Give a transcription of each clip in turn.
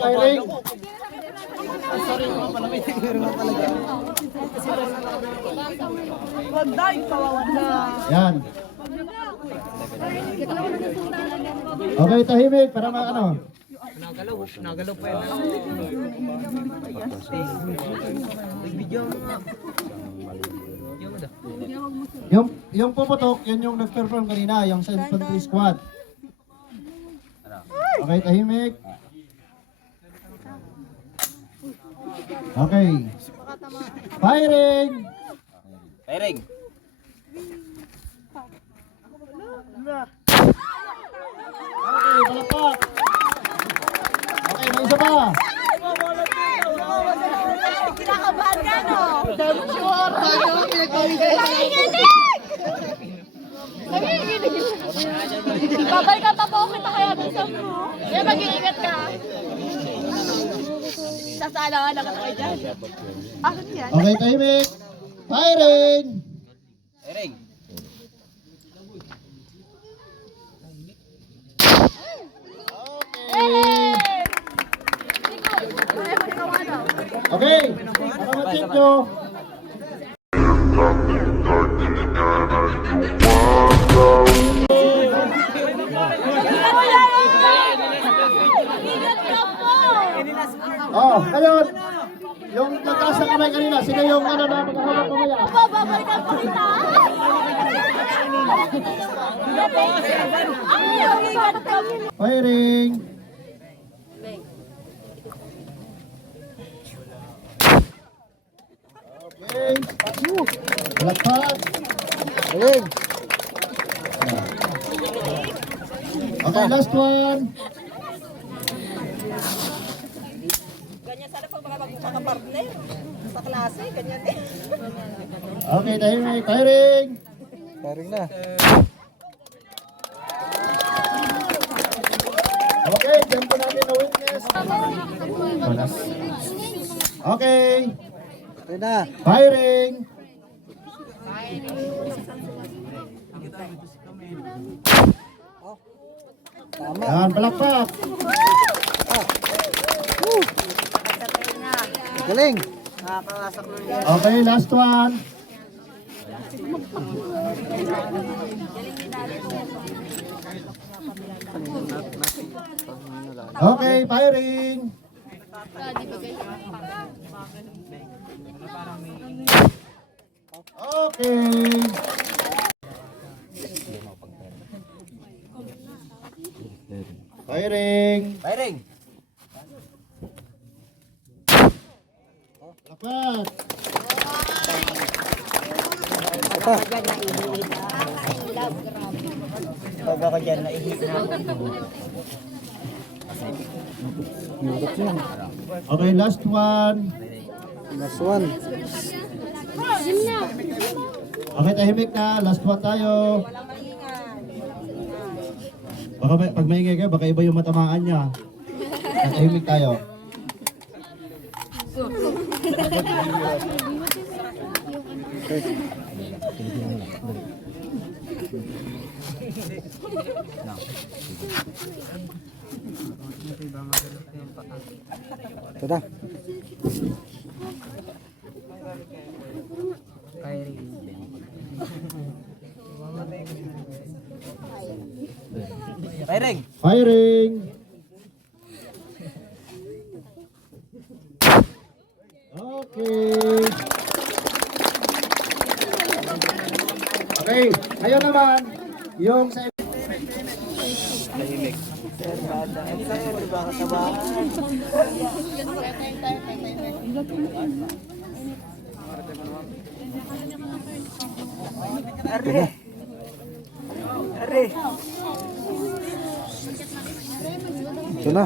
firing. Yan. Okay, tahimik para ano. Nagalaw pa yan. Yung pumutok, yan yung nag-perform kanina, yung sa infantry squad. Okay, tahimik. Okay. Firing! Firing! Okay, palakpak! Okay, may isa pa! Kinakabahan ka, no? Babay ka pa po kita kaya dun sa mo. Kaya mag-iingat ka. Sasala ka na kayo dyan. Akit yan. Okay, tahimik! Firing! Firing! Okay, para ma-check nyo. Oh, ngayon, yung nagtaas ng kamay kanina, sino yung ano na maghahawak kamaya? Babalikan pa kita. Ay, ingat ka. Firing! Okay. Palakpak! Firing! Okay, last one. Ganyan sana pag mga magkakapartner sa klase, ganyan eh. Okay, tahimik. Firing! Firing na. Okay, dyan po natin na witness. Okay, Okay na. firing! Tama. Yan, palakpak! Galing. Okay, last one. Okay, firing! Okay. Firing! Firing! Dapat! Pag ako dyan, naihip na. Hirap yan. Okay, last one. Last one. Okay, tahimik na. Last one tayo. Baka pag maingay kayo, baka iba yung matamaan niya. Tahimik tayo. Ito na. Firing! Firing! Okay. Okay, ngayon naman, yung sa... Are! Are! Ito na.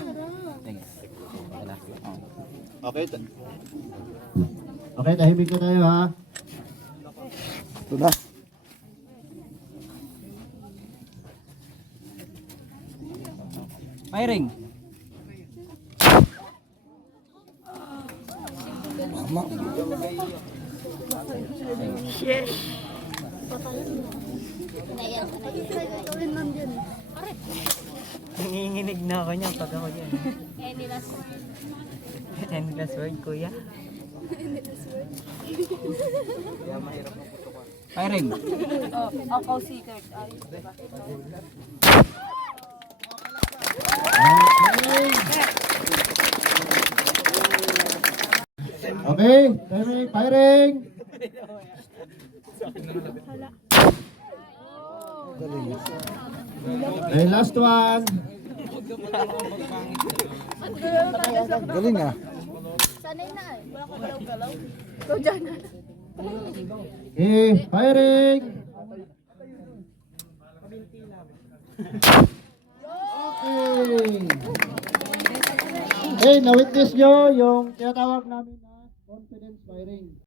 Okay. Okay, tahimik na tayo ha. Ito na. Firing! Tama. Nanginginig na ako niya pag ako dyan. Endless word, kuya. Firing. Ako si Kurt. Okay, timing, firing. Okay, last one. Galing ah. Sanay na eh. Wala ko galaw-galaw. Ikaw dyan. Okay, firing. Okay. Okay, na-witness nyo yung tinatawag namin na confidence firing.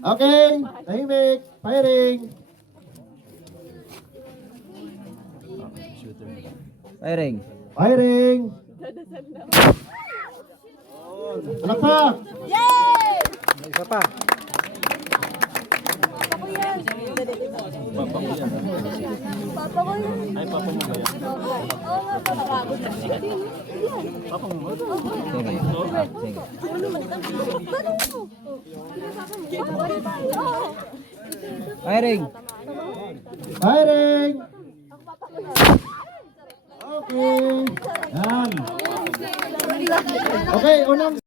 Okay, tahimik, firing. Firing. Firing. Palakpak. Yay! May isa pa. Papa ko yan. Papa ko yan. Ay, papa mo ba yan? Oo nga, papakabot na siya. Papa mo ba? Firing. Firing. Okay. Yan. Okay, unang